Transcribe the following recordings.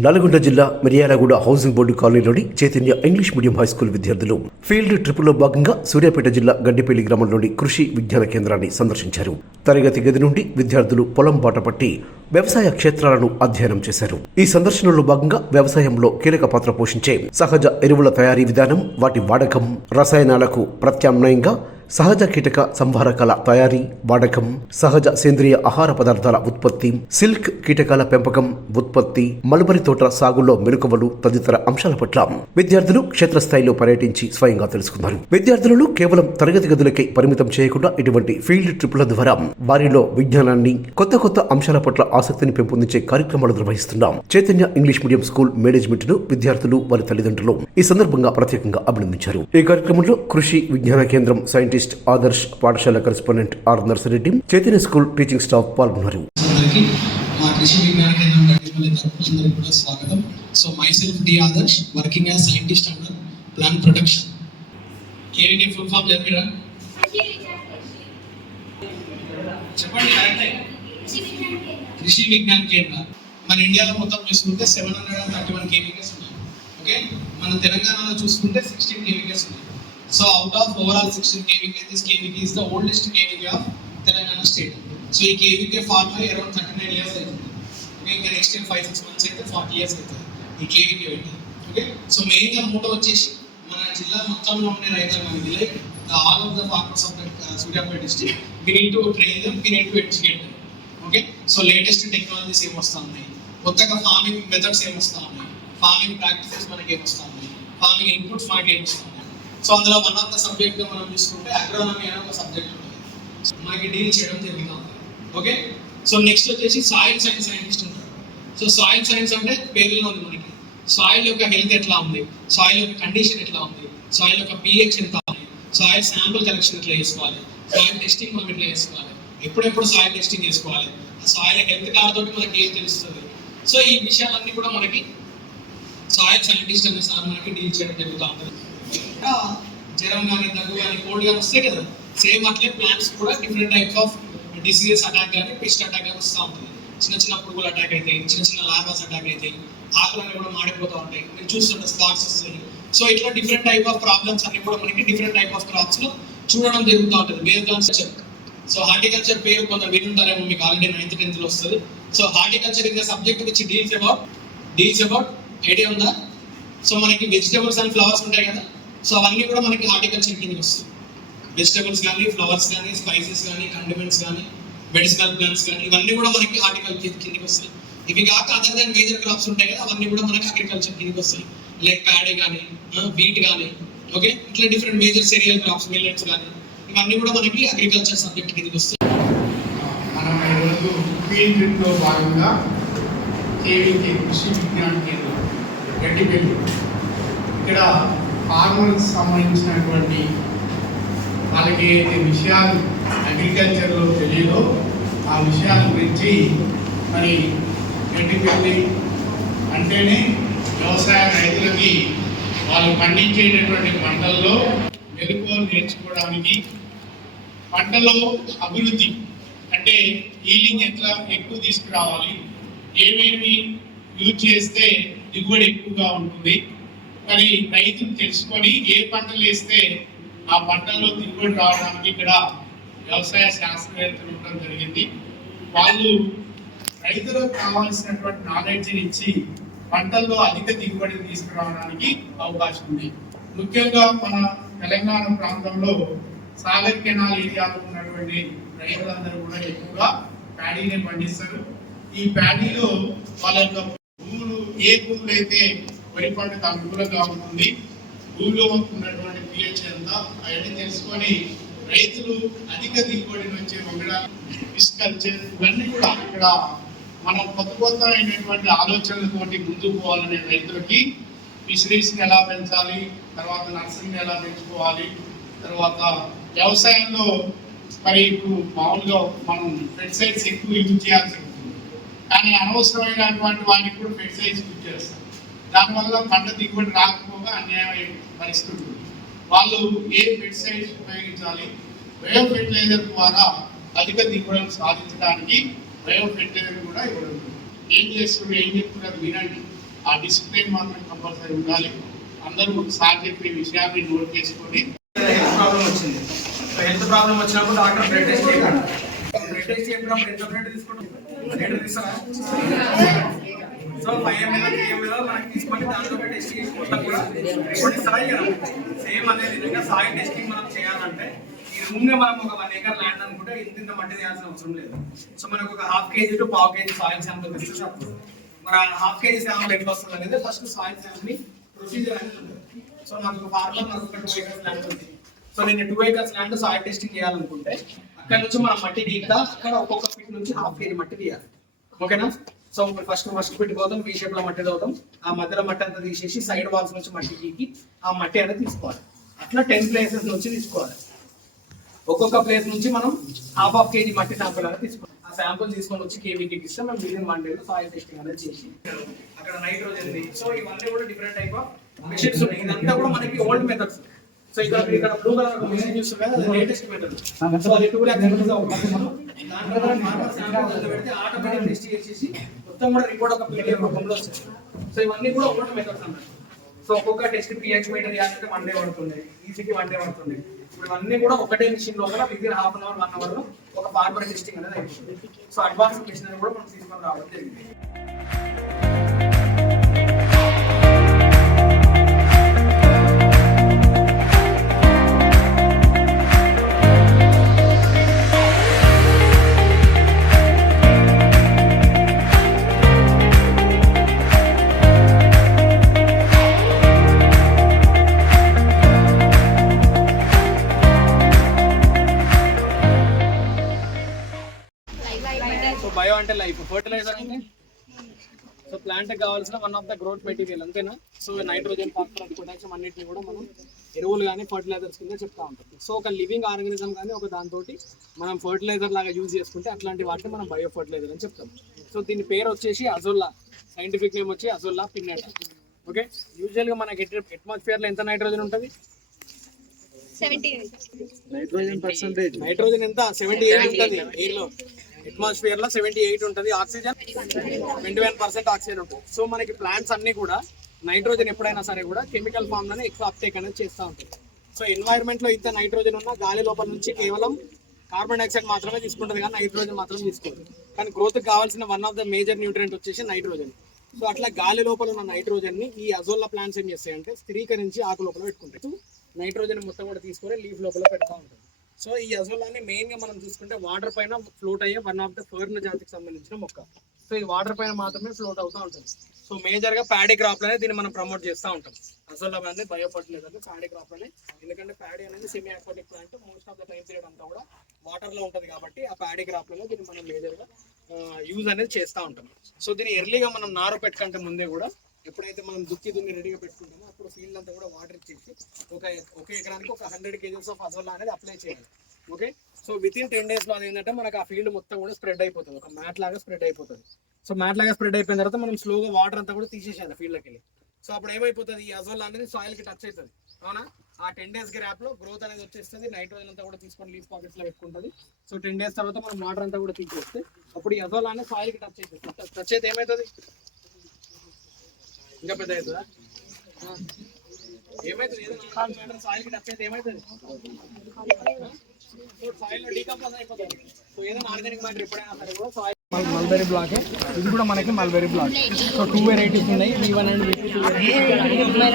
నల్గొండ జిల్లా Miryalaguda housing board కాలనీలోని Chaitanya English medium high school విద్యార్థులు ఫీల్డ్ ట్రిప్లో భాగంగా సూర్యాపేట జిల్లా గడ్డిపల్లి గ్రామంలోని కృషి విజ్ఞాన కేంద్రాన్ని సందర్శించారు. తరగతి గది నుండి విద్యార్థులు పొలం బాట పట్టి వ్యవసాయ క్షేత్రాలను అధ్యయనం చేశారు. ఈ సందర్శనలో భాగంగా వ్యవసాయంలో కీలక పాత్ర పోషించే సహజ ఎరువుల తయారీ విధానం వాటి వాడకం రసాయనాలకు ప్రత్యామ్నాయంగా సహజ కీటక సంహారకాల తయారీ వాడకం సహజ సేంద్రియ ఆహార పదార్థాల ఉత్పత్తి సిల్క్ కీటకాల పెంపకం ఉత్పత్తి మల్బరీ తోట సాగులో మెలుకవలు తదితర అంశాల పట్ల విద్యార్థులు క్షేత్రస్థాయిలో పర్యటించి స్వయంగా తెలుసుకున్నారు. విద్యార్థులను కేవలం తరగతి గదులకే పరిమితం చేయకుండా ఇటువంటి ఫీల్డ్ ట్రిప్ల ద్వారా వారిలో విజ్ఞానాన్ని కొత్త కొత్త అంశాల పట్ల ఆసక్తిని పెంపొందించే కార్యక్రమాలు నిర్వహిస్తున్నాం. చైతన్య ఇంగ్లీష్ మీడియం స్కూల్ మేనేజ్మెంట్ను విద్యార్థులు వారి తల్లిదండ్రులు ఈ సందర్భంగా ప్రత్యేకంగా అభినందించారు. ఈ కార్యక్రమంలో కృషి విజ్ఞాన కేంద్రం సైంటిస్ట్ ఆదర్శ్ పాఠశాల correspondent R Narsareddy Chaitanya school teaching staff పాల్గొన్నారు. మా కృషి విజ్ఞాన కేంద్రం కూడా స్వాగతం. So my D Adarsh working as scientist under plant protection KVK full form చెప్పండి కరెక్టే కృషి విజ్ఞాన కేంద్ర. మన ఇండియాలో మొత్తం చూసుకుంటే seven hundred and thirty one KVKs ఉన్నాయి. ఓకే మన తెలంగాణలో చూసుకుంటే సిక్స్టీన్ కేవీకేస్ ఉన్నాయి. So out of overall sixteen KVK this KVK is the oldest KVK of Telangana state so ఈ కేవీకే ఫార్మ్ అయ్యి అరౌండ్ థర్టీ నైన్ ఇయర్స్ అవుతుంది ఇంకా next year five six months అయితే ఫార్టీ ఇయర్స్ అవుతుంది ఈ KVK పెట్టి okay so మెయిన్గా మూట వచ్చేసి మన జిల్లా మొత్తంలో ఉండే రైతాంగానికి like all of the farmers of the Suryapet district we need to train them we need to educate okay so latest technologies ఏం వస్తా ఉన్నాయి కొత్తగా ఫార్మింగ్ మెథడ్స్ ఏం వస్తా ఉన్నాయి ఫార్మింగ్ ప్రాక్టీసెస్ మనకి ఏం వస్తా ఉన్నాయి ఫార్మింగ్ ఇన్పుట్స్ మనకి ఏం వస్తా సో అందులో వన్ ఆఫ్ ద సబ్జెక్ట్ మనం చూసుకుంటే అగ్రోనమీ అనే ఒక సబ్జెక్ట్ ఉంటుంది. మనకి డీల్ చేయడం జరుగుతుంది ఓకే సో నెక్స్ట్ వచ్చేసి సాయిల్ సైన్స్ సైంటిస్ట్ ఉంటారు సో సాయిల్ సైన్స్ అంటే పేరులో ఉంది మనకి. సాయిల్ యొక్క హెల్త్ ఎట్లా ఉంది? సాయిల్ యొక్క కండిషన్ ఎట్లా ఉంది? సాయిల్ యొక్క పిహెచ్ ఎంత ఉంది? సాయిల్ శాంపుల్ కలెక్షన్ ఎట్లా చేసుకోవాలి? సాయిల్ టెస్టింగ్ మనం ఎట్లా చేసుకోవాలి? ఎప్పుడెప్పుడు సాయిల్ టెస్టింగ్ చేసుకోవాలి? ఆ సాయిల్ హెల్త్ తోటి మనకి ఏం తెలుస్తుంది? సో ఈ విషయాలన్నీ కూడా మనకి సాయిల్ సైంటిస్ట్ అనే సార్ మనకి డీల్ చేయడం జరుగుతూ ఉంటుంది. జ్వరం కానీ దగ్గు కానీ కోల్డ్ కానీ వస్తాయి కదా. సేమ్ అట్లే ప్లాంట్స్ కూడా different types of diseases attack కానీ పెస్ట్ అటాక్ కానీ వస్తూ ఉంటుంది చిన్న చిన్న పురుగులు అటాక్ అవుతాయి చిన్న చిన్న లార్వాస్ అటాక్ అవుతాయి ఆకులన్నీ కూడా మాడిపోతూ ఉంటాయి. మీరు చూస్తుంటే స్పాట్స్ వస్తాయి. సో ఇట్లా డిఫరెంట్ టైప్ ఆఫ్ ప్రాబ్లమ్స్ అన్ని కూడా మనకి డిఫరెంట్ టైప్ ఆఫ్ క్రాప్స్లో చూడడం జరుగుతూ ఉంటుంది. బేస్డ్ ఆన్ సో హార్టికల్చర్ పేరు కొంత వినుంటారేమో మీకు. ఆల్రెడీ నైన్త్ టెన్త్లో వస్తుంది. So horticulture is the subject which deals about deals about idea ఉందా సో మనకి వెజిటబుల్స్ అండ్ ఫ్లవర్స్ ఉంటాయి కదా. సో అవన్నీ కూడా మనకి హార్టికల్చర్ కింద వస్తాయి. వెజిటబుల్స్ కానీ ఫ్లవర్స్ కానీ స్పైసెస్ కానీ కండిమెంట్స్ కానీ మెడిసినల్ ప్లాంట్స్ కానీ ఇవన్నీ కూడా మనకి హార్టికల్చర్ కిందకి వస్తాయి. ఇవి కాక అదర్ దాన్ మేజర్ క్రాప్స్ ఉంటాయి కదా అవన్నీ కూడా మనకి అగ్రికల్చర్ కిందకి వస్తాయి. లైక్ ప్యాడీ కానీ వీట్ కానీ ఓకే ఇట్లా different major cereal crops millets కానీ ఇవన్నీ కూడా మనకి అగ్రికల్చర్ సబ్జెక్ట్ కిందకి వస్తాయి. మనం ఈరోజు ఫీల్డ్ ట్రిప్లో భాగంగా కేవీకే కృషి విజ్ఞాన కేంద్రం గడ్డిపల్లి. ఇక్కడ ఫార్మర్కి సంబంధించినటువంటి వాళ్ళకి ఏ విషయాలు అగ్రికల్చర్లో తెలియదో ఆ విషయాల గురించి మరి గడ్డిపల్లి అంటేనే వ్యవసాయ రైతులకి వాళ్ళు పండించేటటువంటి పంటల్లో మెలకువలు నేర్చుకోవడానికి పంటలో అభివృద్ధి అంటే ఈలింగ్ ఎట్లా ఎక్కువ తీసుకురావాలి ఏమేమి యూజ్ చేస్తే దిగుబడి ఎక్కువగా ఉంటుంది మరి రైతులు తెలుసుకొని ఏ పంటలు వేస్తే ఆ పంటల్లో దిగుబడి రావడానికి ఇక్కడ వ్యవసాయ శాస్త్రవేత్తలు ఉండడం జరిగింది. వాళ్ళు రైతులకు కావాల్సినటువంటి నాలెడ్జ్ని ఇచ్చి పంటల్లో అధిక దిగుబడిని తీసుకురావడానికి అవకాశం ఉంది. ముఖ్యంగా మన తెలంగాణ ప్రాంతంలో సాగర్ కెనాల్ ఏరియాలో ఉన్నటువంటి రైతులందరూ కూడా ఎక్కువగా ప్యాడీనే పండిస్తారు. ఈ ప్యాడీలో వాళ్ళ యొక్క భూములు ఏ భూములు అయితే వరి పంటకు అనుకూలంగా ఉంటుంది భూమిలో ఉన్నటువంటి పిహెచ్ ఎంత అవన్నీ తెలుసుకొని రైతులు అధిక దిగుబడి వచ్చే వంగడాలు కల్చర్ ఇవన్నీ కూడా ఇక్కడ మనం కొత్త కొత్త అయినటువంటి ఆలోచనలతోటి ముందుకు పోవాలనే రైతులకి ఫిషరీస్ని ఎలా పెంచాలి తర్వాత నర్సరీని ఎలా పెంచుకోవాలి తర్వాత వ్యవసాయంలో మరి ఇప్పుడు మామూలుగా మనం ఫెర్టిసైడ్స్ ఎక్కువ యూజ్ చేయాల్సి ఉంటుంది కానీ అనవసరమైనటువంటి వాటికి కూడా ఫెర్టిసైడ్స్ యూజ్ చేస్తారు దానివల్ల పంట దిగుబడి రాకపోగా అన్యాయం పరిస్థితి వాళ్ళు ఏ పెస్టిసైడ్స్ ఉపయోగించాలి? బయో ఫెర్టిలైజర్ ద్వారా అధిక దిగుబడులను సాధించడానికి బయో ఫెర్టిలైజర్ కూడా ఇవ్వడం ఏం చేస్తున్నారు? ఏం చెప్తున్నారు? వినండి. ఆ డిసిప్లిన్ మాత్రం కంపల్సరీ ఉండాలి. అందరూ సార్ చెప్పే విషయాన్ని నోట్ చేసుకొని హెల్త్ ప్రాబ్లం వచ్చింది. సో హెల్త్ ప్రాబ్లం వచ్చినప్పుడు డాక్టర్ బ్లడ్ టెస్ట్ చేయాలి. బ్లడ్ టెస్ట్ చేయడం ఎంత బ్లడ్ తీసుకుంటాం లీటర్ తీస్తారా so five ml three ml మనకి తీసుకొని దాంట్లో టెస్ట్ చేసి మొత్తం కూడా రిపోర్ట్ ఇస్తారా సేమ్ అదే విధంగా సాయి టెస్టింగ్ మనం చేయాలంటే ఈ రూమ్ మనం ఒక వన్ ఏకర్ ల్యాండ్ అనుకుంటే ఇంత ఇంత మట్టి తీయాల్సిన అవసరం లేదు. సో మనకు ఒక హాఫ్ కేజీ టు పావు కేజీ సాయిల్ శాంపుల్ ఇస్తే సరిపోతుంది. మరి ఆ హాఫ్ కేజీ శాంపుల్ ఎట్లా వస్తుంది అనేది ఫస్ట్ సాయిల్ శాంపుల్ ప్రొసీజర్ అనేది ఉంటుంది. సో నాకు ఒక ఫార్మర్ ఒక టూ ఏకర్స్ ల్యాండ్ ఉంది. సో నేను two acres land soil testing చేయాలనుకుంటే అక్కడ నుంచి మనం మట్టి తీయక అక్కడ ఒక్కొక్క ఫిట్ నుంచి హాఫ్ కేజీ మట్టి తీయాలి. ఓకేనా? సో ఫస్ట్ ఫస్ట్ ఫిట్ పోతాం వీ షేప్లో మట్టి తోతాం ఆ మధ్యలో మట్టి అంతా తీసేసి సైడ్ వాల్స్ నుంచి మట్టి గీకి ఆ మట్టి అనేది తీసుకోవాలి. అట్లా టెన్ ప్లేసెస్ నుంచి తీసుకోవాలి. ఒక్కొక్క ప్లేస్ నుంచి మనం హాఫ్ హాఫ్ కేజీ మట్టి శాంపుల్ అనేది తీసుకోవాలి. ఆ శాంపుల్ తీసుకొని వచ్చి కేవీకి ఇస్తే మేము విదిన్ వన్ డేలో సాయిల్ టెస్టింగ్ అనేది చేసి అక్కడ నైట్రోజన్ సో ఇవన్నీ కూడా డిఫరెంట్ టైప్ ఆఫ్ మెషిన్స్ ఉన్నాయి. ఇదంతా కూడా మనకి ఓల్డ్ మెథడ్స్ సో ఇక్కడ ఇక్కడ బ్లూ కలర్ ఒక మెషిన్ చూస్తున్నారు అది లేటెస్ట్ మెథడ్ సో అది టూ ల్యాక్స్ దాంట్లో కూడా నార్మల్ శాంపుల్ పెడితే ఆటోమేటిక్ టెస్ట్ చేసేసి మొత్తం కూడా రిపోర్ట్ ఒక పీడిఎఫ్ రూపంలో వస్తుంది. సో ఇవన్నీ కూడా ఒకటి మెథడ్స్ అన్నమాట. సో ఒక్కొక్క టెస్ట్ పిహెచ్ మీటర్ చేయాలంటే వన్ డే పడుతుంది ఈజీకి వన్ డే పడుతుంది. ఇప్పుడు ఇవన్నీ కూడా ఒకటే మిషన్ లోపల within half an hour one అవర్లో ఒక ఫార్మర్ టెస్టింగ్ అనేది అయిపోతుంది. సో అడ్వాన్స్ మిషన్ కూడా మనం తీసుకొని రావడం జరిగింది. అంటే లైఫ్ ఫర్టిలైజర్ అంటే? సో ప్లాంట్ కావాల్సిన one of the growth material అంతేనా? సో నైట్రోజన్ ఫాస్ఫరస్ పొటాషియం అన్నిటిని కూడా మనం ఎరువులు కానీ ఫర్టిలైజర్స్ కింద చెప్తా ఉంటాం. సో ఒక లివింగ్ ఆర్గానిజం కానీ ఒక దాంతో మనం ఫర్టిలైజర్ లాగా యూజ్ చేసుకుంటే అట్లాంటి వాటిని మనం బయో ఫర్టిలైజర్ అని చెప్తాం. సో దీని పేరు వచ్చేసి అజోల్లా. సైంటిఫిక్ నేమ్ వచ్చి అజోల్లా పిన్నెట్. ఓకే యూజువల్గా మనకి అట్మాస్ఫియర్లో ఎంత నైట్రోజన్ ఉంటుంది? నైట్రోజన్ పర్సంటేజ్ నైట్రోజన్ ఎంత? సెవెంటీ ఎయిట్ ఉంటుంది. ఎయిర్లో. అట్మాస్ఫియర్లో సెవెంటీ ఎయిట్ ఉంటుంది oxygen twenty one percent oxygen ఉంటుంది. సో మనకి ప్లాంట్స్ అన్ని కూడా నైట్రోజన్ ఎప్పుడైనా సరే కూడా కెమికల్ ఫామ్లోనే ఎక్కువ అప్టేక్ అనేది చేస్తూ ఉంటుంది సో ఎన్వైరన్మెంట్లో ఇంత నైట్రోజన్ ఉన్న గాలి లోపల నుంచి కేవలం కార్బన్ డైఆక్సైడ్ మాత్రమే తీసుకుంటుంది కానీ నైట్రోజన్ మాత్రం తీసుకోదు. కానీ గ్రోత్ కావాల్సిన one of the major nutrient వచ్చేసి నైట్రోజన్ సో అట్లా గాలి లోపల ఉన్న నైట్రోజన్ని ఈ అజోల్లా ప్లాంట్స్ ఏం చేస్తాయంటే స్థిరీకరించి ఆకు లోపల పెట్టుకుంటాయి. నైట్రోజన్ మొత్తం కూడా తీసుకొని లీఫ్ లోపల పెడతా ఉంటుంది సో ఈ అజోలాని మెయిన్గా మనం చూసుకుంటే వాటర్ పైన ఫ్లోట్ అయ్యే వన్ ఆఫ్ ద ఫర్న్ జాతికి సంబంధించిన మొక్క. సో ఈ వాటర్ పైన మాత్రమే ఫ్లోట్ అవుతూ ఉంటుంది. సో మేజర్గా ప్యాడీ క్రాప్లోనే దీన్ని మనం ప్రమోట్ చేస్తూ ఉంటాం. అజోలా అనేది భయపడలేదండి ప్యాడీ క్రాప్లోనే. ఎందుకంటే ప్యాడీ అనేది semi aquatic plant most of the time period అంతా కూడా వాటర్లో ఉంటుంది కాబట్టి ఆ ప్యాడీ క్రాప్ దీన్ని మనం మేజర్గా యూజ్ అనేది చేస్తూ ఉంటాం. సో దీన్ని ఎర్లీగా మనం నారు పెట్టకంటే ముందే కూడా ఎప్పుడైతే మనం దుక్కి దున్ని రెడీగా పెట్టుకుంటామో అప్పుడు ఫీల్డ్ అంతా కూడా వాటర్ ఇచ్చేసి ఒక ఒక ఎకరానికి ఒక హండ్రెడ్ కేజీస్ ఆఫ్ అజోలా అనేది అప్లై చేయాలి. Okay so within ten డేస్లో అది ఏంటంటే మనకు ఆ ఫీల్డ్ మొత్తం కూడా స్ప్రెడ్ అయిపోతుంది. ఒక మ్యాట్ లాగా స్ప్రెడ్ అయిపోతుంది. సో మ్యాట్ లాగా స్ప్రెడ్ అయిపోయిన తర్వాత మనం స్లోగా వాటర్ అంతా కూడా తీసేసేయాలి ఫీల్డ్కి వెళ్ళి. సో అప్పుడు ఏమైపోతుంది? ఈ అజోలా అనేది సాయిల్కి టచ్ అవుతుంది. అవునా? ఆ టెన్ డేస్ గ్యాప్లో గ్రోత్ అనేది వచ్చేస్తుంది. నైట్రోజన్ అంతా కూడా తీసుకొని లీఫ్ పాకెట్స్లో పెట్టుకుంటుంది. సో టెన్ డేస్ తర్వాత మనం వాటర్ అంతా కూడా తీసేస్తే అప్పుడు ఈ అజోలా అనేది సాయిల్కి టచ్ అవుతుంది. టచ్ అయితే ఏమవుతుంది? ఇంకా పెద్ద అవుతుందా? ఆ. ఏదైనా సాయిల్కి టచ్ అయితే ఏమవుతుంది సాయిల్ డీకంపోజ్ అయిపోతుంది. సో ఏదైనా ఆర్గానిక్ మ్యాటర్ ఎప్పుడైనా సరే కూడా సాయిల్ మల్బెరీ బ్లాక్ ఇది కూడా మనకి mulberry block so two varieties ఉన్నాయి. వి వన్ అండ్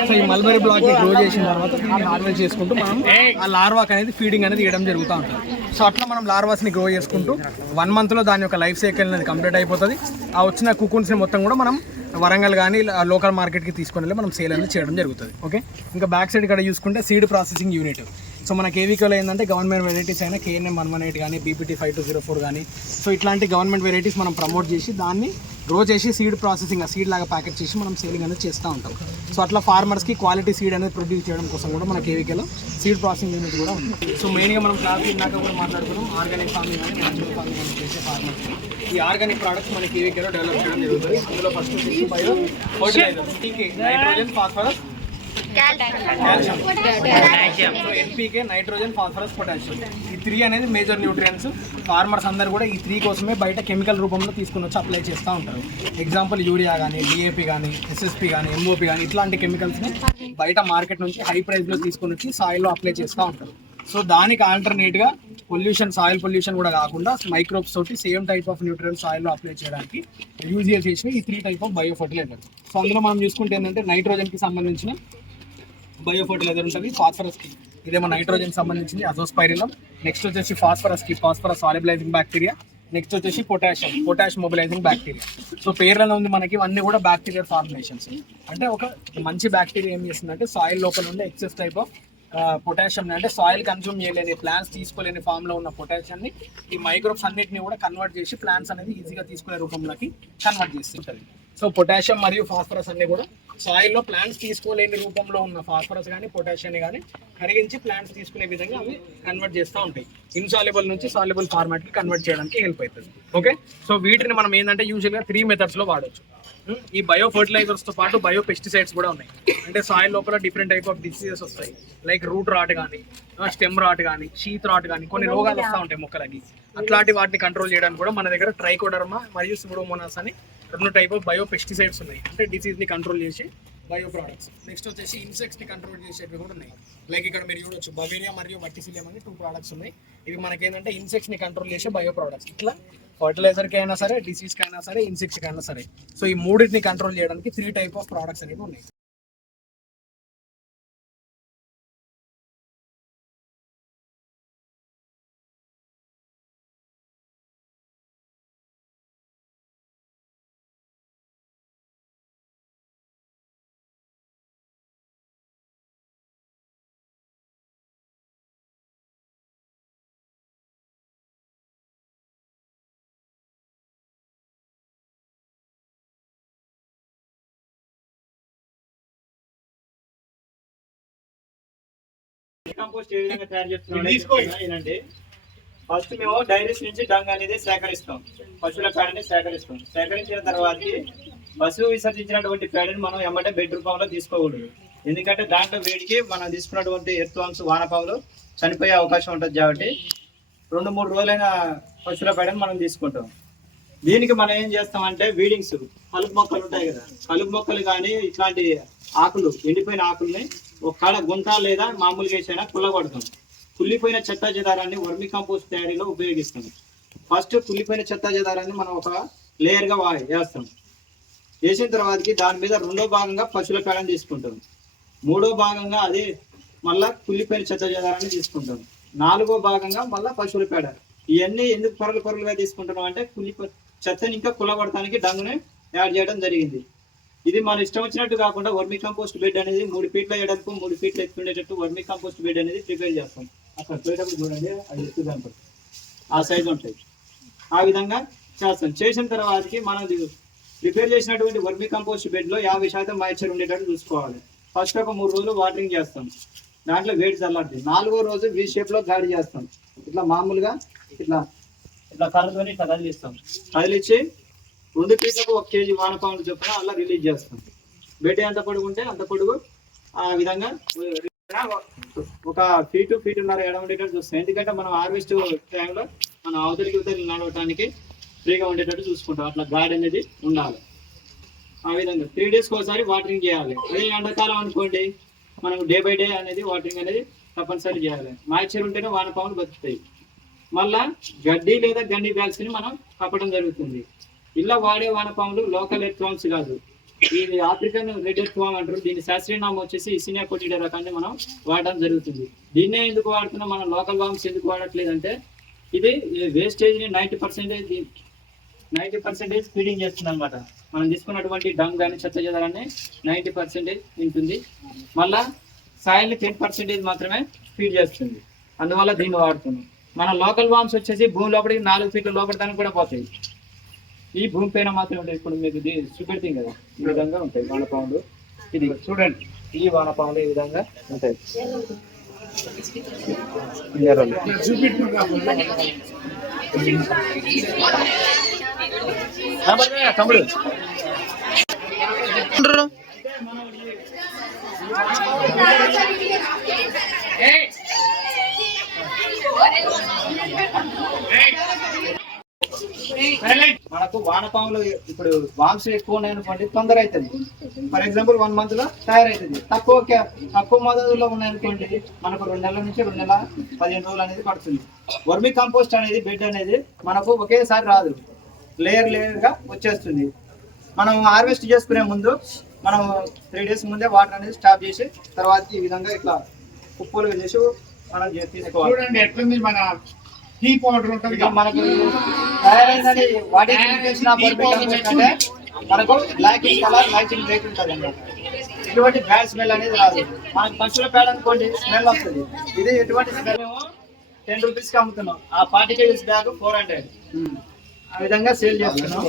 సో ఈ మల్బెరీ బ్లాక్ గ్రో చేసిన తర్వాత దీన్ని హార్వెస్ట్ చేసుకుంటూ మనం ఆ లార్వాక్ అనేది ఫీడింగ్ అనేది ఇవ్వడం జరుగుతూ ఉంటుంది. సో అట్లా మనం లార్వాస్ని గ్రో చేసుకుంటూ వన్ మంత్లో దాని యొక్క లైఫ్ సైకిల్ అనేది కంప్లీట్ అయిపోతుంది. ఆ వచ్చిన కుకూన్స్ని మొత్తం కూడా మనం వరంగల్ కానీ లోకల్ మార్కెట్కి తీసుకొని వెళ్ళి మనం సేల్ అనేది చేయడం జరుగుతుంది. ఓకే? ఇంకా బ్యాక్ సైడ్ ఇక్కడ చూసుకుంటే సీడ్ ప్రాసెసింగ్ యూనిట్. సో మన కేవీకేలో ఏంటంటే గవర్నమెంట్ వెరైటీస్ అయినా కేఎన్ఎం వన్ వన్ ఎయిట్ కానీ BPT five two zero four కానీ సో ఇట్లాంటి గవర్నమెంట్ వెరైటీస్ మనం ప్రమోట్ చేసి దాన్ని గ్రో చేసి సీడ్ ప్రాసెసింగ్ ఆ సీడ్ లాగా ప్యాకెట్ చేసి మనం సేలింగ్ అనేది చేస్తూ ఉంటాం. సో అట్లా ఫార్మర్స్కి క్వాలిటీ సీడ్ అనేది ప్రొడ్యూస్ చేయడం కోసం కూడా మన కేవీకేలో సీడ్ ప్రాసెసింగ్ యూనిట్ కూడా ఉంది. సో మెయిన్గా మనం క్లాస్ ఇందాక కూడా మాట్లాడుకున్నాం ఆర్గానిక్ ఫార్మింగ్ కానీ న్యాచురల్ ఫార్మింగ్ అని చేసే ఫార్మర్స్కి ఈ ఆర్గానిక్ ప్రోడక్ట్స్ మన కేవీకేలో డెవలప్ చేయడం జరుగుతుంది. అందులో ఫస్ట్ వచ్చేసి bio fertilizer nitrogen phosphorus NPK nitrogen phosphorus potassium ఈ త్రీ అనేది మేజర్ న్యూట్రియన్స్ ఫార్మర్స్ అందరు కూడా ఈ త్రీ కోసమే బయట కెమికల్ రూపంలో తీసుకుని వచ్చి అప్లై చేస్తూ ఉంటారు. ఎగ్జాంపుల్ యూరియా కానీ డిఏపి కానీ ఎస్ఎస్పి కానీ ఎంఓపి కానీ ఇట్లాంటి కెమికల్స్ని బయట మార్కెట్ నుంచి హై ప్రైస్లో తీసుకుని వచ్చి సాయిల్లో అప్లై చేస్తూ ఉంటారు. సో దానికి ఆల్టర్నేట్గా పొల్యూషన్ సాయిల్ పొల్యూషన్ కూడా కాకుండా మైక్రోబ్స్ తోటి సేమ్ టైప్ ఆఫ్ న్యూట్రియన్ సాయిల్లో అప్లై చేయడానికి యూజ్ చేసిన ఈ three type of bio fertilizer so అందులో మనం చూసుకుంటే ఏంటంటే నైట్రోజన్కి సంబంధించిన బయో ఫర్టిలైజర్ ఉంటుంది ఫాస్ఫరస్కి. ఇదేమో నైట్రోజన్ సంబంధించింది అజోస్పైరిలం. నెక్స్ట్ వచ్చేసి ఫాస్ఫరస్కి ఫాస్ఫరస్ సాలిబిలైజింగ్ బ్యాక్టీరియా నెక్స్ట్ వచ్చేసి potassium potash mobilizing bacteria so పేర్లలో ఉంది మనకి ఇవన్నీ కూడా బ్యాక్టీరియా ఫార్ములేషన్స్ అంటే ఒక మంచి బ్యాక్టీరియా ఏం చేస్తుందంటే సాయిల్ లోపల ఉండే ఎక్సెస్ టైప్ ఆఫ్ పొటాషియం అంటే సాయిల్ కన్జ్యూమ్ చేయలేని ప్లాంట్స్ తీసుకోలేని ఫామ్లో ఉన్న పొటాషియంని ఈ మైక్రోబ్స్ అన్నిటిని కూడా కన్వర్ట్ చేసి ప్లాంట్స్ అనేది ఈజీగా తీసుకునే రూపంలోకి కన్వర్ట్ చేస్తుంటుంది. సో పొటాషియం మరియు ఫాస్ఫరస్ అన్ని కూడా సాయిల్లో ప్లాంట్స్ తీసుకోలేని రూపంలో ఉన్న ఫాస్ఫరస్ కానీ పొటాషియం కానీ కరిగించి ప్లాంట్స్ తీసుకునే విధంగా అవి కన్వర్ట్ చేస్తూ ఉంటాయి. ఇన్సాల్యుబుల్ నుంచి సాల్యుబుల్ ఫార్మాట్కి కన్వర్ట్ చేయడానికి హెల్ప్ అవుతుంది. ఓకే సో వీటిని మనం ఏంటంటే యూజువల్గా త్రీ మెథడ్స్లో వాడచ్చు. Hmm? ఈ బయో ఫర్టిలైజర్స్తో పాటు బయో పెస్టిసైడ్స్ కూడా ఉన్నాయి. అంటే సాయిల్ లోపల డిఫరెంట్ టైప్ ఆఫ్ డిసీజెస్ వస్తాయి. లైక్ రూట్ రాట్ కానీ స్టెమ్ రాట్ కానీ షీత్ రాట్ కానీ కొన్ని రోగాలు వస్తూ ఉంటాయి మొక్కలకి. అట్లాంటి వాటిని కంట్రోల్ చేయడానికి కూడా మన దగ్గర ట్రైకోడర్మా మరియు సుడోమోనాస్ అని రెండు టైప్ ఆఫ్ బయో పెస్టిసైడ్స్ ఉన్నాయి. అంటే డిసీజ్ని కంట్రోల్ చేసి బయో ప్రోడక్ట్స్ నెక్స్ట్ వచ్చేసి ఇన్సెక్ట్స్ని కంట్రోల్ చేసేవి కూడా ఉన్నాయి. లైక్ ఇక్కడ మీరు చూడొచ్చు బవేరియా మరియు వట్టిసిలియం అని టూ ప్రోడక్ట్స్ ఉన్నాయి. ఇవి మనకేంటంటే ఇన్సెక్ట్స్ని కంట్రోల్ చేసే బయో ప్రోడక్ట్స్ ఇట్లా ఫర్టిలైజర్కి అయినా సరే డిసీజ్కి అయినా సరే ఇన్సెక్ట్స్కి అయినా సరే. సో ఈ మూడింటిని కంట్రోల్ చేయడానికి త్రీ టైప్ ఆఫ్ ప్రోడక్ట్స్ అనేవి ఉన్నాయి. కంపోస్ట్ ఏ విధంగా తయారు చేస్తున్నాం ఏంటంటే ఫస్ట్ మేము డైరీస్ నుంచి డంగ్ అనేది సేకరిస్తాం. పశువుల పేడని సేకరిస్తాం. సేకరించిన తర్వాతకి పశువు విసర్జించినటువంటి పేడని మనం ఎమ్మటే బెడ్ రూపంలో తీసుకోకూడదు. ఎందుకంటే దాంట్లో వేడికి మనం తీసుకున్నటువంటి ఎర్త్వామ్స్ వానపాములు చనిపోయే అవకాశం ఉంటుంది కాబట్టి రెండు మూడు రోజులైన పశువుల పేడని మనం తీసుకుంటాం. దీనికి మనం ఏం చేస్తామంటే వీడింగ్స్ కలుపు మొక్కలు ఉంటాయి కదా. కలుపు మొక్కలు కానీ ఇట్లాంటి ఆకులు ఎండిపోయిన ఆకుల్ని ఒక కాడ గుంత లేదా మామూలుగా వేసైనా కుల్లగొడతాం కుళ్ళిపోయిన చెత్త చెదారాన్ని వర్మి కంపోస్ట్ తయారీలో ఉపయోగిస్తాం. ఫస్ట్ కుళ్ళిపోయిన చెత్త చెదారాన్ని మనం ఒక లేయర్గా వా- వేస్తాం. వేసిన తర్వాతకి దాని మీద రెండో భాగంగా పశువుల పేడని తీసుకుంటాం. మూడో భాగంగా అదే మళ్ళా కుళ్ళిపోయిన చెత్త చెదారాన్ని తీసుకుంటాం. నాలుగో భాగంగా మళ్ళీ పశువుల పేడ. ఇవన్నీ ఎందుకు పొరలు పొరలుగా తీసుకుంటున్నాం అంటే కుళ్ళిపో చెత్తని ఇంకా కుల్లగొడటానికి డంగుని యాడ్ చేయడం జరిగింది. ఇది మన ఇష్టం వచ్చినట్టు కాకుండా వర్మి కంపోస్ట్ బెడ్ అనేది మూడు ఫీట్ల ఎడల్పు మూడు ఫీట్ల ఎత్తుండేటట్టు వర్మీ వర్మి కంపోస్ట్ బెడ్ అనేది ప్రిపేర్ చేస్తాం. అక్కడ పోయేటప్పుడు చూడండి అది ఎత్తు ఆ సైజ్ ఉంటాయి. ఆ విధంగా చేస్తాం. చేసిన తర్వాతకి మనం ప్రిపేర్ చేసినటువంటి వర్మి కంపోస్ట్ బెడ్లో యాభై శాతం మాయిశ్చర్ ఉండేటట్టు చూసుకోవాలి. ఫస్ట్ ఒక మూడు రోజులు వాటరింగ్ చేస్తాం. దాంట్లో వేడి చల్లారుతుంది నాలుగో రోజు వీ షేప్లో గాడి చేస్తాం. ఇట్లా మామూలుగా ఇట్లా ఇట్లా కర్రతోని ఇట్లా కదిలిస్తాం. కదిలిచ్చి రెండు ఫీట్లకు ఒక కేజీ వానపాములు చొప్పున అలా రిలీజ్ చేస్తాం. బెడ్ ఎంత పొడుగు ఉంటే అంత పొడుగు ఆ విధంగా ఒక ఫీటు ఫీటున్నర ఎడ ఉండేటట్టు చూస్తాం. ఎందుకంటే మనం హార్వెస్ట్ టైంలో మనం అవతలికి అవతలి నడవటానికి ఫ్రీగా ఉండేటట్టు చూసుకుంటాం. అట్లా గాడి అనేది ఉండాలి. ఆ విధంగా త్రీ డేస్కి ఒకసారి వాటరింగ్ చేయాలి. అదే ఎండాకాలం అనుకోండి మనం డే బై డే అనేది వాటరింగ్ అనేది తప్పనిసరి చేయాలి. మాయిశ్చర్ ఉంటేనే వానపాములు బతుకుతాయి. మళ్ళా గడ్డి లేదా గండి బ్యాగ్స్ని మనం కప్పడం జరుగుతుంది. ఇలా వాడే వానపాములు లోకల్ ఎర్త్వామ్స్ కాదు. ఇది ఆఫ్రికన్ రెడ్ ఎర్త్వామ్ అంటారు. దీని శాస్త్రీయనామం వచ్చేసి ఇసినియా కొటిడే రకాన్ని మనం వాడడం జరుగుతుంది. దీన్నే ఎందుకు వాడుతున్నాం? మనం లోకల్ వామ్స్ ఎందుకు వాడట్లేదు అంటే ఇది వేస్టేజ్ని ninety percentage ninety percentage feeding చేస్తుంది అనమాట మనం తీసుకున్నటువంటి డంగ్ కానీ చెత్త చెదారాన్ని నైంటీ పర్సెంటేజ్ తింటుంది మళ్ళా సాయిల్ టెన్ పర్సెంటేజ్ మాత్రమే ఫీడ్ చేస్తుంది. అందువల్ల దీన్ని వాడుతున్నాం. మన లోకల్ వామ్స్ వచ్చేసి భూమి లోపలికి నాలుగు ఫీట్ల లోపల దానికి కూడా పోతాయి. ఈ భూమి పైన మాత్రమే ఉంటుంది ఇప్పుడు మీకు చూపెడతాం కదా. ఈ విధంగా ఉంటాయి వానపాములు. ఇది చూడండి ఈ వానపాములు ఈ విధంగా ఉంటాయి. తమ్ముడు ఎర్రలు. మనకు వానపాములు ఇప్పుడు వామ్స్ ఎక్కువ ఉన్నాయనుకోండి తొందర అవుతుంది ఫర్ ఎగ్జాంపుల్ వన్ మంత్లో తయారవుతుంది తక్కువ తక్కువ మోతాదులో ఉన్నాయనుకోండి మనకు రెండు నెలల నుంచి రెండు నెలల పదిహేను రోజులు అనేది పడుతుంది. వర్మి కంపోస్ట్ అనేది బెడ్ అనేది మనకు ఒకేసారి రాదు. లేయర్ లేయర్గా వచ్చేస్తుంది. మనం హార్వెస్ట్ చేసుకునే ముందు మనం త్రీ డేస్ ముందే వాటర్ అనేది స్టాప్ చేసి తర్వాత ఈ విధంగా ఇట్లా కుప్పలుగా చేసి మనం చే- తీసుకోవాలి. చూడండి ఎట్లుంది మన టీ పౌడర్ ఉంటుంది మనకు తయారైందని మనకు బ్లాక్ కలర్ లైటింగ్ బ్రేక్ ఉంటుంది అన్నమాట. ఎటువంటి బ్యాడ్ స్మెల్ అనేది రాదు. మనకు పశువుల పేడ అనుకోండి స్మెల్ వస్తుంది. ఇది ఎటువంటి స్మెల్ టెన్ రూపీస్కి అమ్ముతున్నాం. ఆ కేజీస్ బ్యాగ్ ఫోర్ హండ్రెడ్ ఆ విధంగా సేల్ చేస్తున్నాం.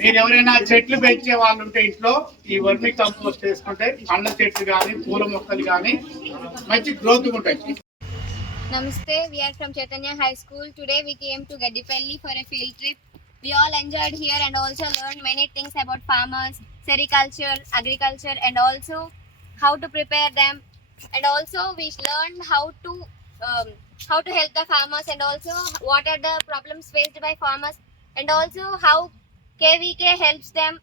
మీరు ఎవరైనా చెట్లు పెంచే వాళ్ళు ఉంటే ఇంట్లో ఈ వర్మి కంపోస్ట్ వేసుకుంటే పండ్ల చెట్లు కానీ పూల మొక్కలు కానీ మంచి గ్రోత్ ఉంటాయి. Namaste, we are from Chaitanya High School. Today we came to Gaddipalli for a field trip. We all enjoyed here and also learned many things about farmers, sericulture, agriculture, and also how to prepare them. And also we learned how to um, how to help the farmers and also what are the problems faced by farmers and also how KVK helps them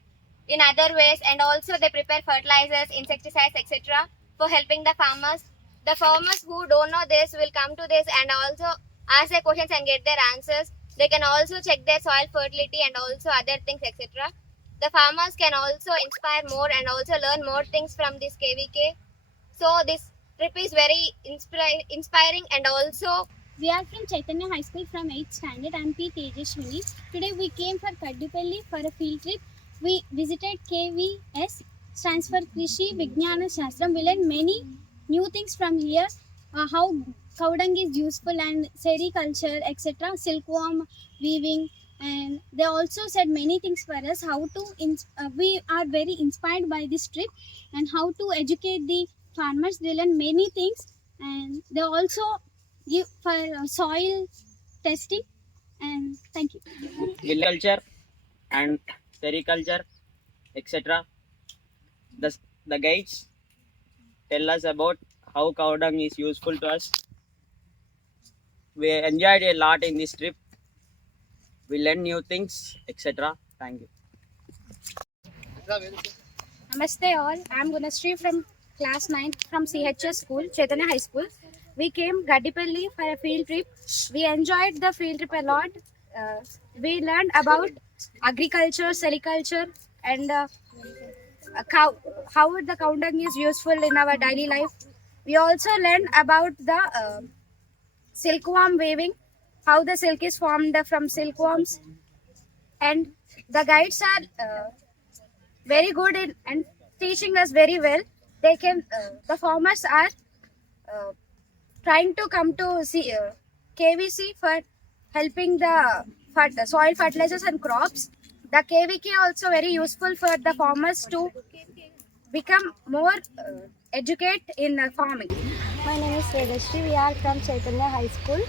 in other ways and also they prepare fertilizers, insecticides, etc. for helping the farmers the farmers who don't know this will come to this and also ask their questions and get their answers. They can also check their soil fertility and also other things, etc. The farmers can also inspire more and also learn more things from this KVK. So this trip is very inspira- inspiring and also We are from Chaitanya High School from 8th standard. I'm P. Tejashwini. Today we came for Kaddipalli for a field trip. We visited KVS, stands for Krishi Vijnana Shastram. We learned many new things from here. Uh, how cow dung is useful and sericulture, etc. Silkworm weaving. And they also said many things for us. How to uh, we are very inspired by this trip and how to educate the farmers. They learn many things and they also give for uh, soil testing and thank you agriculture and sericulture, etc. The, the guides tell us about how cow dung is useful to us. We enjoyed a lot in this trip. We learned new things, etc. Thank you. Namaste all. I'm Gunashree from class 9 from CHS school, Chaitanya High School. We came Gaddipalli for a field trip. We enjoyed the field trip a lot. Uh, we learned about agriculture, sericulture, and uh, cow, how the cow dung is useful in our daily life. We also learned about the uh, silkworm weaving, how the silk is formed from silkworms, and the guides are uh, very good in and teaching us very well. They can uh, the farmers are uh, trying to come to see uh, KVC for helping the fert- soil fertilizers and crops. The KVK also very useful for the farmers to become more uh, educate in uh, farming. My name is Vedashri. We are from Chaitanya High School.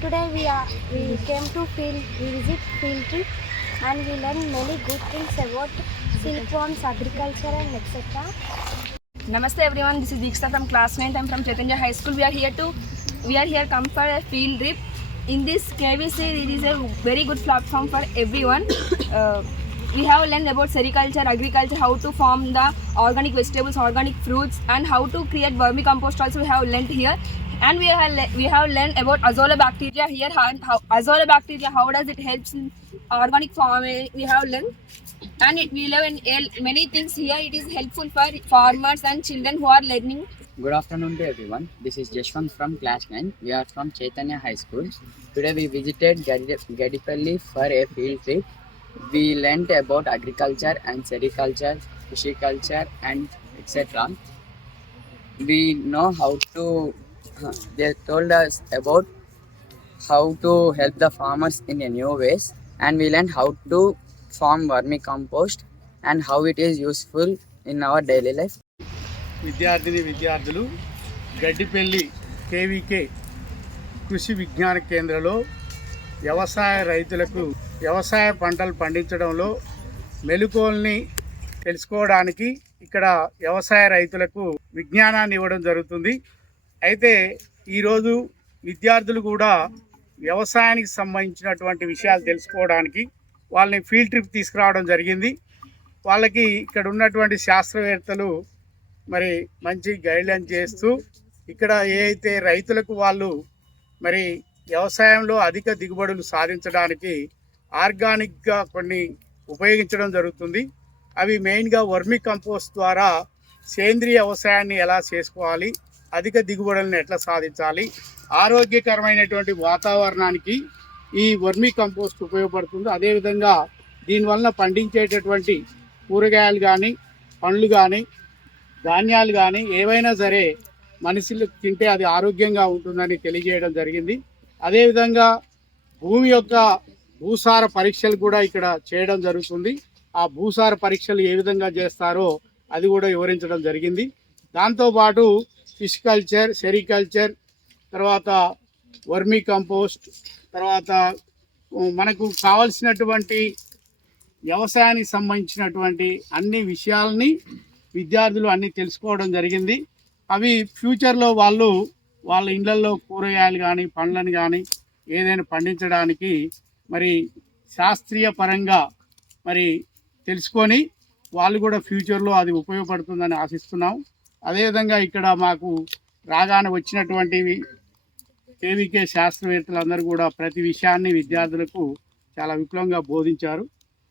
Today we are we came to field we visit field trip and we learn many good things about silkworms, agriculture and etc. Namaste everyone, this is Deekshita from class 9th. I'm from Chaitanya High School. We are here to, we are here come for a field trip. In this KVC, it is a very good platform for everyone. Uh, we have learned about sericulture, agriculture, how to farm the organic vegetables, organic fruits, and how to create vermicompost. Also, we have learned here, and we have we have learned about azolla bacteria here. How, how azolla bacteria, how does it helps in organic farming? We have learned and it, we learn eh, many things here. It is helpful for farmers and children who are learning. Good afternoon to everyone. This is Jashwant from class 9. We are from Chaitanya High School. Today we visited Gadi- Gadipalli for a field trip. We learnt about agriculture and sericulture, fishiculture and etc. We know how to, they told us about how to help the farmers in a new ways and we learned how to form vermi compost and how it is useful in our daily life విద్యార్థిని విద్యార్థులు Gaddipalli KVK కృషి విజ్ఞాన కేంద్రంలో వ్యవసాయ రైతులకు వ్యవసాయ పంటలు పండించడంలో మెలుకోల్ని తెలుసుకోవడానికి ఇక్కడ వ్యవసాయ రైతులకు విజ్ఞానాన్ని ఇవ్వడం జరుగుతుంది. అయితే ఈరోజు విద్యార్థులు కూడా వ్యవసాయానికి సంబంధించినటువంటి విషయాలు తెలుసుకోవడానికి వాళ్ళని ఫీల్డ్ ట్రిప్ తీసుకురావడం జరిగింది. వాళ్ళకి ఇక్కడ ఉన్నటువంటి శాస్త్రవేత్తలు మరి మంచి గైడ్లైన్ చేస్తూ ఇక్కడ ఏ అయితే రైతులకు వాళ్ళు మరి వ్యవసాయంలో అధిక దిగుబడులు సాధించడానికి ఆర్గానిక్గా కొన్ని ఉపయోగించడం జరుగుతుంది. అవి మెయిన్గా వర్మి కంపోస్ట్ ద్వారా సేంద్రియ వ్యవసాయాన్ని ఎలా చేసుకోవాలి అధిక దిగుబడులను ఎట్లా సాధించాలి ఆరోగ్యకరమైనటువంటి వాతావరణానికి ఈ వర్మీ కంపోస్ట్ ఉపయోగపడుతుంది. అదేవిధంగా దీనివల్ల పండించేటటువంటి కూరగాయలు కానీ పండ్లు కానీ ధాన్యాలు కానీ ఏవైనా సరే మనుషులు తింటే అది ఆరోగ్యంగా ఉంటుందని తెలియజేయడం జరిగింది. అదేవిధంగా భూమి యొక్క భూసార పరీక్షలు కూడా ఇక్కడ చేయడం జరుగుతుంది. ఆ భూసార పరీక్షలు ఏ విధంగా చేస్తారో అది కూడా వివరించడం జరిగింది. దాంతోపాటు ఫిష్ కల్చర్ సెరికల్చర్ తర్వాత వర్మీ కంపోస్ట్ తర్వాత మనకు కావలసినటువంటి వ్యవసాయానికి సంబంధించినటువంటి అన్ని విషయాలని విద్యార్థులు అన్నీ తెలుసుకోవడం జరిగింది. అవి ఫ్యూచర్లో వాళ్ళు వాళ్ళ ఇళ్ళల్లో కూరగాయలు కానీ పండ్లను కానీ ఏదైనా పండించడానికి మరి శాస్త్రీయ పరంగా మరి తెలుసుకొని వాళ్ళు కూడా ఫ్యూచర్లో అది ఉపయోగపడుతుందని ఆశిస్తున్నాం. అదేవిధంగా ఇక్కడ మాకు రాగానే వచ్చినటువంటివి కేవీకే శాస్త్రవేత్తలందరూ కూడా ప్రతి విషయాన్ని విద్యార్థులకు చాలా విపులంగా బోధించారు.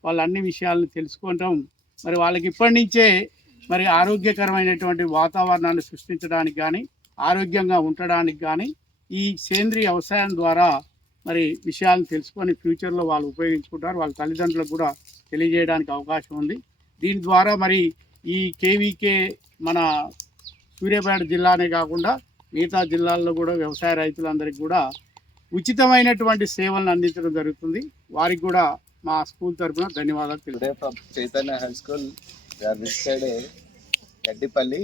వాళ్ళు అన్ని విషయాలను తెలుసుకోవటం మరి వాళ్ళకి ఇప్పటి నుంచే మరి ఆరోగ్యకరమైనటువంటి వాతావరణాన్ని సృష్టించడానికి కానీ ఆరోగ్యంగా ఉండడానికి కానీ ఈ సేంద్రియ వ్యవసాయం ద్వారా మరి విషయాలను తెలుసుకొని ఫ్యూచర్లో వాళ్ళు ఉపయోగించుకుంటారు. వాళ్ళ తల్లిదండ్రులకు కూడా తెలియజేయడానికి అవకాశం ఉంది. దీని ద్వారా మరి ఈ కేవీకే మన సూర్యాపేట జిల్లానే కాకుండా మిగతా జిల్లాల్లో కూడా వ్యవసాయ రైతులందరికీ కూడా ఉచితమైనటువంటి సేవలను అందించడం జరుగుతుంది. వారికి కూడా మా స్కూల్ తరఫున ధన్యవాదాలు Chaitanya high school Gaddipalli.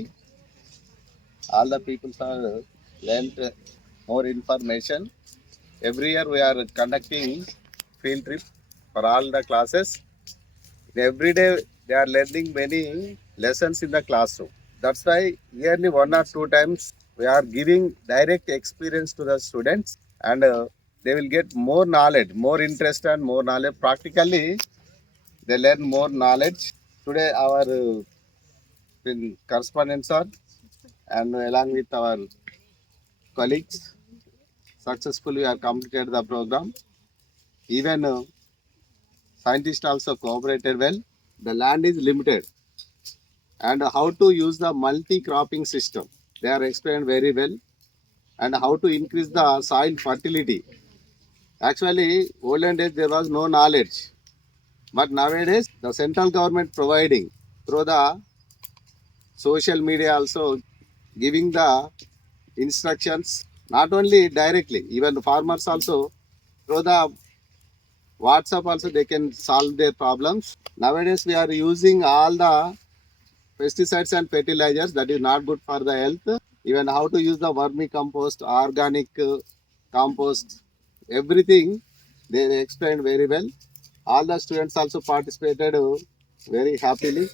All the peoples are learn more information every year we are conducting field trip for all the classes every day they are learning many lessons in the classroom that's I yearly one or two times we are giving direct experience to the students and uh, they will get more knowledge, more interest and more knowledge. Practically, they learn more knowledge. Today, our uh, correspondents are, and along with our colleagues, successfully we have completed the program. Even uh, scientists also cooperated well. The land is limited, and how to use the multi-cropping system. They are explained very well, and how to increase the soil fertility. Actually, olden days there was no knowledge, but nowadays the central government providing through the social media also giving the instructions not only directly, even the farmers also through the WhatsApp also they can solve their problems. Nowadays we are using all the pesticides and fertilizers that is not good for the health. Even how to use the vermicompost, organic uh, compost, everything they explained very well. All the students also participated uh, very happily.